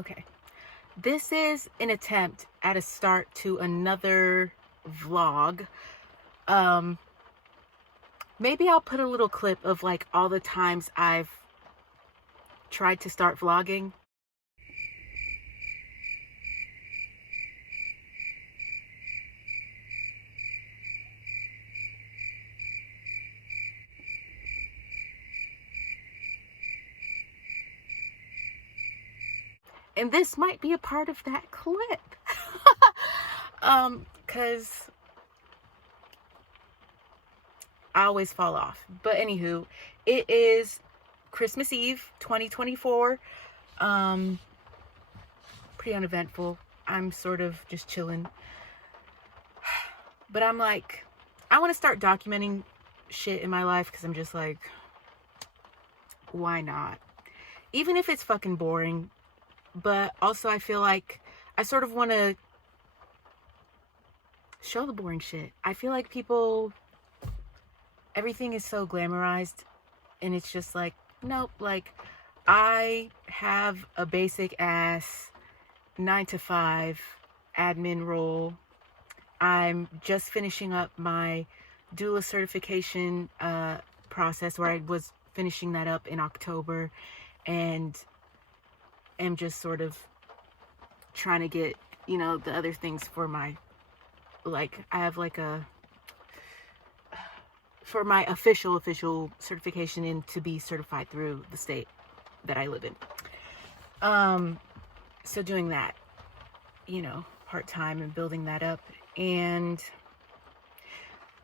Okay. This is an attempt at a start to another vlog. Um, Maybe I'll put a little clip of like all the times I've tried to start vlogging. And this might be a part of that clip. Cause I always fall off. But anywho, it is Christmas Eve 2024. Pretty uneventful. I'm sort of just chilling. But I'm like, I want to start documenting shit in my life because I'm just like, why not? Even if it's fucking boring. But also I feel like I sort of want to show the boring shit. I feel like everything is so glamorized, and it's just like, nope, like I have a basic ass 9 to 5 admin role. I'm just finishing up my doula certification process, where I was finishing that up in October, and am just sort of trying to get, the other things for my, like, I have like for my official certification and to be certified through the state that I live in. So doing that, part-time and building that up, and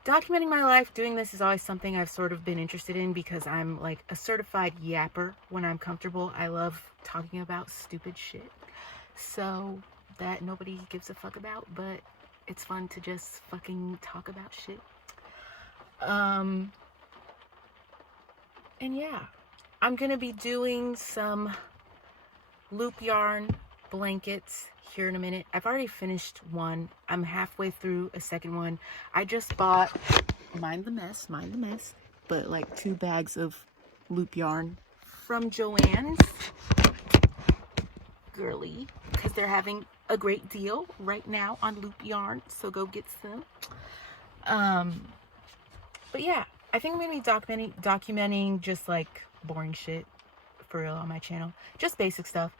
documenting my life. Doing this is always something I've sort of been interested in because I'm like a certified yapper when I'm comfortable. I love talking about stupid shit, so that nobody gives a fuck about, but it's fun to just fucking talk about shit. And yeah, I'm gonna be doing some loop yarn blankets here in a minute. I've already finished one. I'm halfway through a second one. I just bought, mind the mess, but like 2 bags of loop yarn from Joann's girly, because they're having a great deal right now on loop yarn, so go get some. But yeah, I think I'm gonna be documenting just like boring shit for real on my channel, just basic stuff.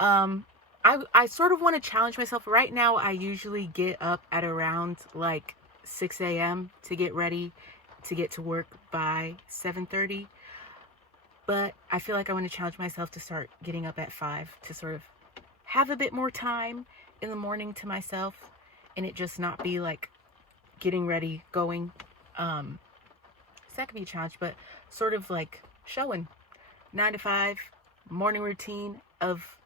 I sort of want to challenge myself. Right now, I usually get up at around like 6 a.m. to get ready to get to work by 7:30. But I feel like I want to challenge myself to start getting up at 5 to sort of have a bit more time in the morning to myself, and it just not be like getting ready, going. So that could be a challenge, but sort of like showing 9 to 5 morning routine of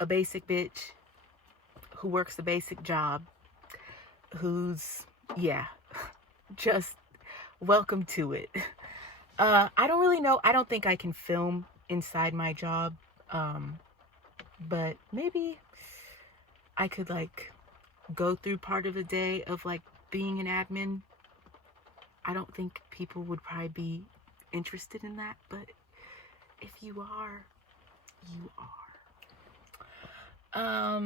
a basic bitch who works a basic job, who's, yeah, just welcome to it. I don't really know. I don't think I can film inside my job, but maybe I could like go through part of a day of like being an admin. I don't think people would probably be interested in that, but if you are, you are.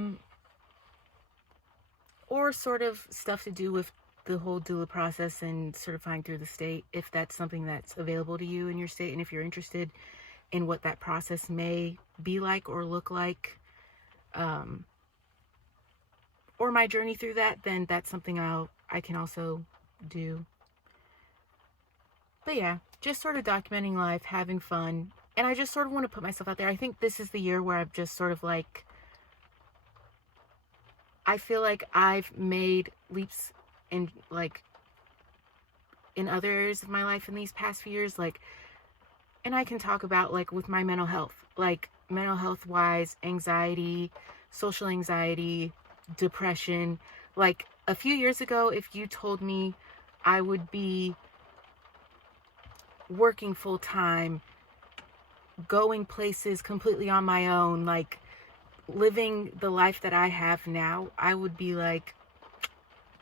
Or sort of stuff to do with the whole doula process and certifying through the state, if that's something that's available to you in your state, and if you're interested in what that process may be like or look like, or my journey through that, then that's something I can also do. But yeah, just sort of documenting life, having fun, and I just sort of want to put myself out there. I think this is the year where I've just sort of like, I feel like I've made leaps in like in other areas of my life in these past few years, like, and I can talk about like with my mental health, like mental health wise, anxiety, social anxiety, depression. Like a few years ago, if you told me I would be working full time, going places completely on my own, like living the life that I have now, I would be like,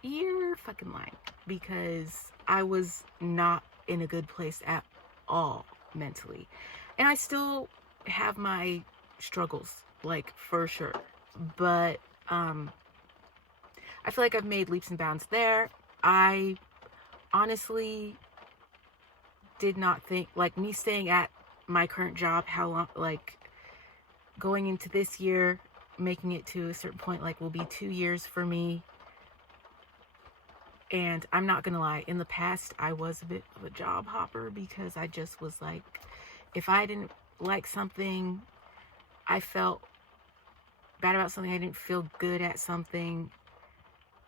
you're fucking lying, because I was not in a good place at all mentally. And I still have my struggles like for sure. But I feel like I've made leaps and bounds there. I honestly did not think, like, me staying at my current job, how long, like, going into this year, making it to a certain point, like, will be 2 years for me. And I'm not gonna lie, in the past, I was a bit of a job hopper because I just was like, if I didn't like something, I felt bad about something, I didn't feel good at something,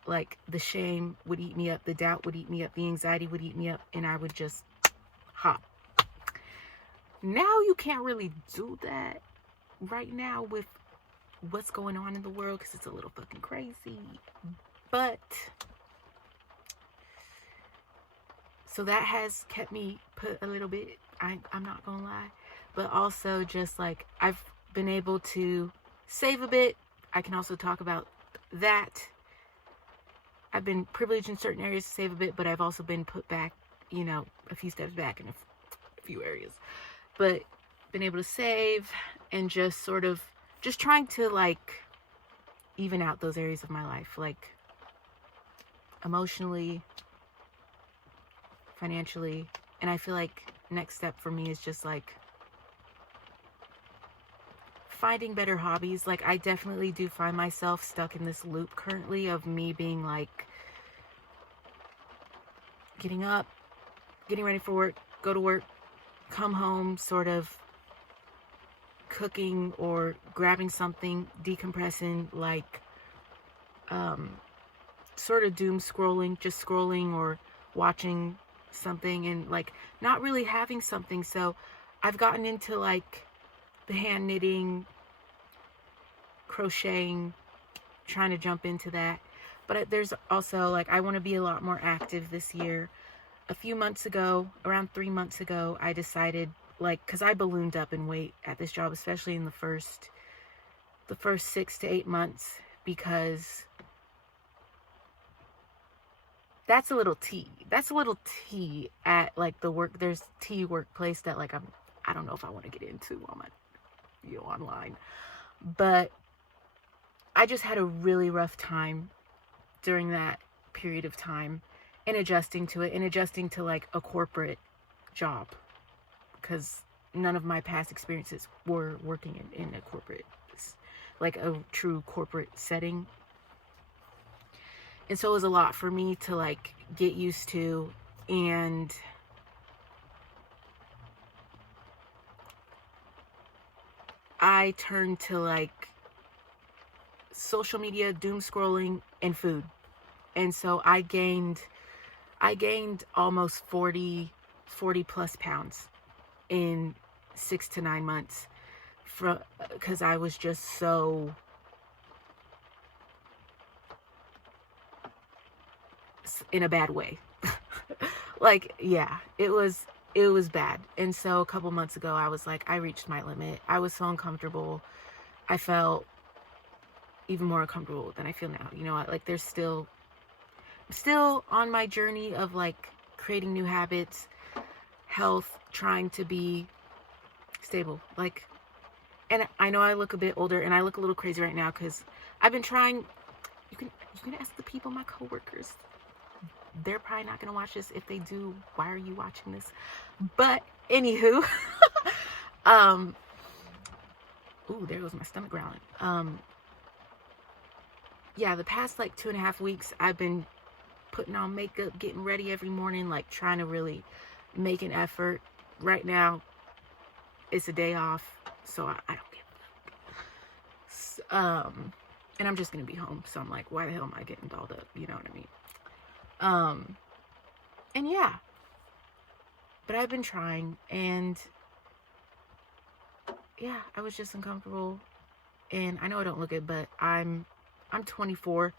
like, the shame would eat me up, the doubt would eat me up, the anxiety would eat me up, and I would just hop. Now you can't really do that right now with what's going on in the world because it's a little fucking crazy. But so that has kept me put a little bit, I'm not gonna lie, but also just like I've been able to save a bit. I can also talk about that. I've been privileged in certain areas to save a bit, but I've also been put back, you know, a few steps back in a few areas. But been able to save and just sort of just trying to like even out those areas of my life, like emotionally, financially. And I feel like next step for me is just like finding better hobbies. Like I definitely do find myself stuck in this loop currently of me being like getting up, getting ready for work, go to work, come home, sort of cooking or grabbing something, decompressing, like sort of doom scrolling, just scrolling or watching something and like not really having something. So I've gotten into like the hand knitting, crocheting, trying to jump into that. But there's also like I want to be a lot more active this year. A few months ago, around 3 months ago, I decided, like, because I ballooned up in weight at this job, especially in the first 6 to 8 months, because that's a little tea. That's a little tea at like the work. There's tea workplace that like I don't know if I want to get into on my, you know, online, but I just had a really rough time during that period of time and adjusting to it and adjusting to like a corporate job because none of my past experiences were working in a corporate, like a true corporate setting. And so it was a lot for me to like get used to. And I turned to like social media, doom scrolling, and food. And so I gained almost 40 plus pounds in 6 to 9 months because I was just so in a bad way. Like, yeah, it was bad. And so a couple months ago I was like, I reached my limit. I was so uncomfortable. I felt even more uncomfortable than I feel now. You know, like there's still on my journey of like creating new habits, health, trying to be stable. Like, and I know I look a bit older and I look a little crazy right now because I've been trying. You can ask the people, my coworkers. They're probably not gonna watch this. If they do, why are you watching this? But anywho, ooh, there goes my stomach growling. Yeah, the past like 2.5 weeks, I've been putting on makeup, getting ready every morning, like trying to really make an effort. Right now, it's a day off, so I don't give a fuck. And I'm just gonna be home, so I'm like, why the hell am I getting dolled up? You know what I mean? And yeah, but I've been trying, and yeah, I was just uncomfortable, and I know I don't look it, but I'm 24.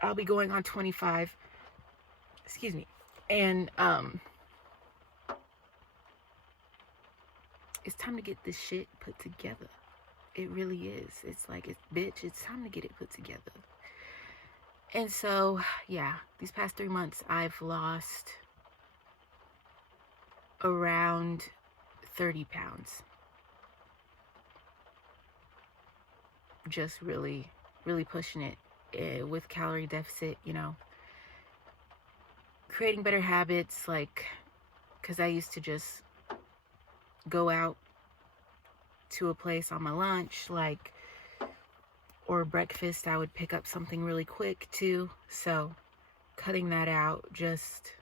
I'll be going on 25. Excuse me. And it's time to get this shit put together. It really is. It's like, it's time to get it put together. And so, yeah, these past 3 months, I've lost around 30 pounds. just really pushing it with calorie deficit, you know, creating better habits, like, because I used to just go out to a place on my lunch, like, or breakfast. I would pick up something really quick too. So cutting that out, just,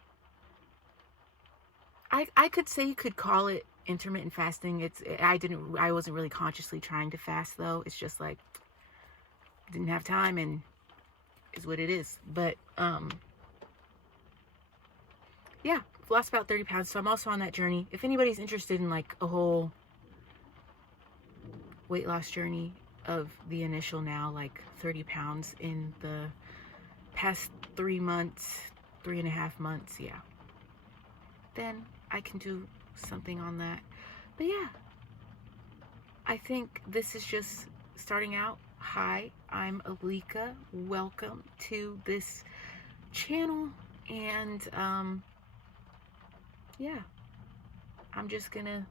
I could say you could call it intermittent fasting. I wasn't really consciously trying to fast though. It's just like, didn't have time and is what it is. But yeah, I've lost about 30 pounds, so I'm also on that journey. If anybody's interested in like a whole weight loss journey of the initial now, like 30 pounds in the past 3.5 months, yeah, then I can do something on that. But yeah, I think this is just starting out. Hi, I'm Alika. Welcome to this channel. And yeah, I'm just gonna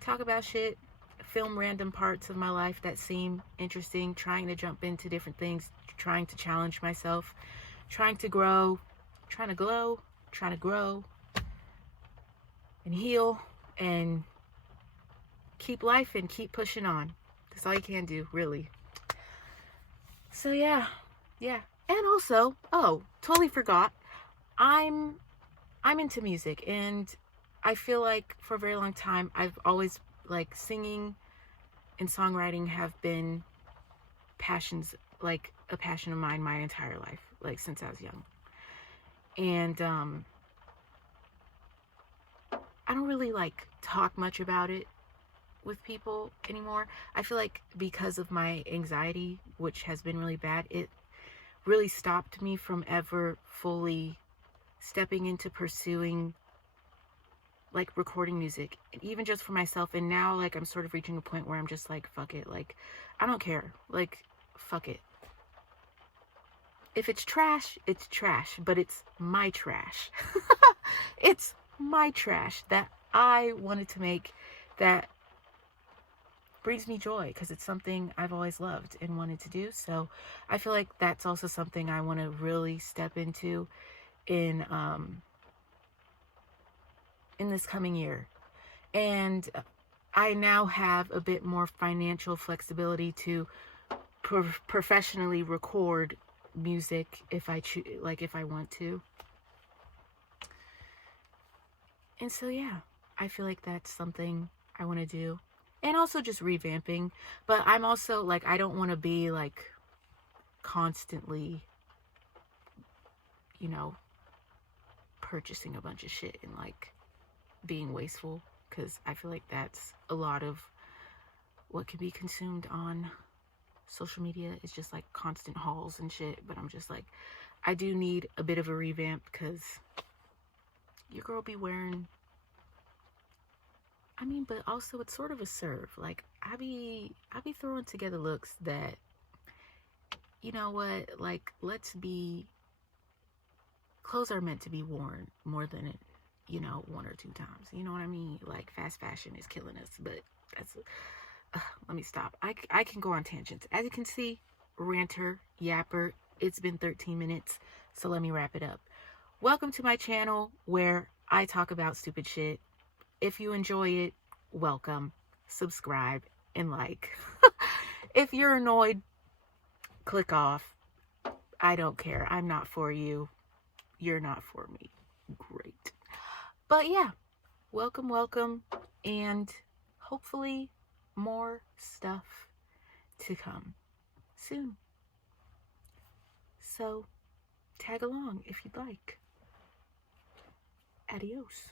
talk about shit, film random parts of my life that seem interesting, trying to jump into different things, trying to challenge myself, trying to grow, trying to glow, trying to grow and heal and keep life and keep pushing on. That's all you can do, really. So yeah. And also, oh, totally forgot, I'm into music, and I feel like for a very long time I've always, like, singing and songwriting have been passions, like a passion of mine my entire life, like since I was young. And I don't really like talk much about it with people anymore. I feel like because of my anxiety, which has been really bad, it really stopped me from ever fully stepping into pursuing, like, recording music, and even just for myself. And now, like, I'm sort of reaching a point where I'm just like, fuck it, like, I don't care, like, fuck it. If it's trash, it's trash, but it's my trash. It's my trash that I wanted to make, that brings me joy, because it's something I've always loved and wanted to do. So I feel like that's also something I want to really step into in this coming year. And I now have a bit more financial flexibility to professionally record music if I choose, like, if I want to. And so yeah, I feel like that's something I want to do. And also just revamping. But I'm also like, I don't want to be like constantly, you know, purchasing a bunch of shit and like being wasteful, because I feel like that's a lot of what can be consumed on social media. Is just like constant hauls and shit. But I'm just like, I do need a bit of a revamp, because your girl be wearing, I mean, but also it's sort of a serve. Like, I be throwing together looks that, you know what, like, clothes are meant to be worn more than, you know, 1 or 2 times. You know what I mean? Like, fast fashion is killing us, but that's, let me stop. I can go on tangents. As you can see, ranter, yapper, it's been 13 minutes, so let me wrap it up. Welcome to my channel where I talk about stupid shit. If you enjoy it, welcome, subscribe, and like. If you're annoyed, click off. I don't care. I'm not for you. You're not for me. Great. But yeah, welcome, and hopefully more stuff to come soon. So tag along if you'd like. Adios.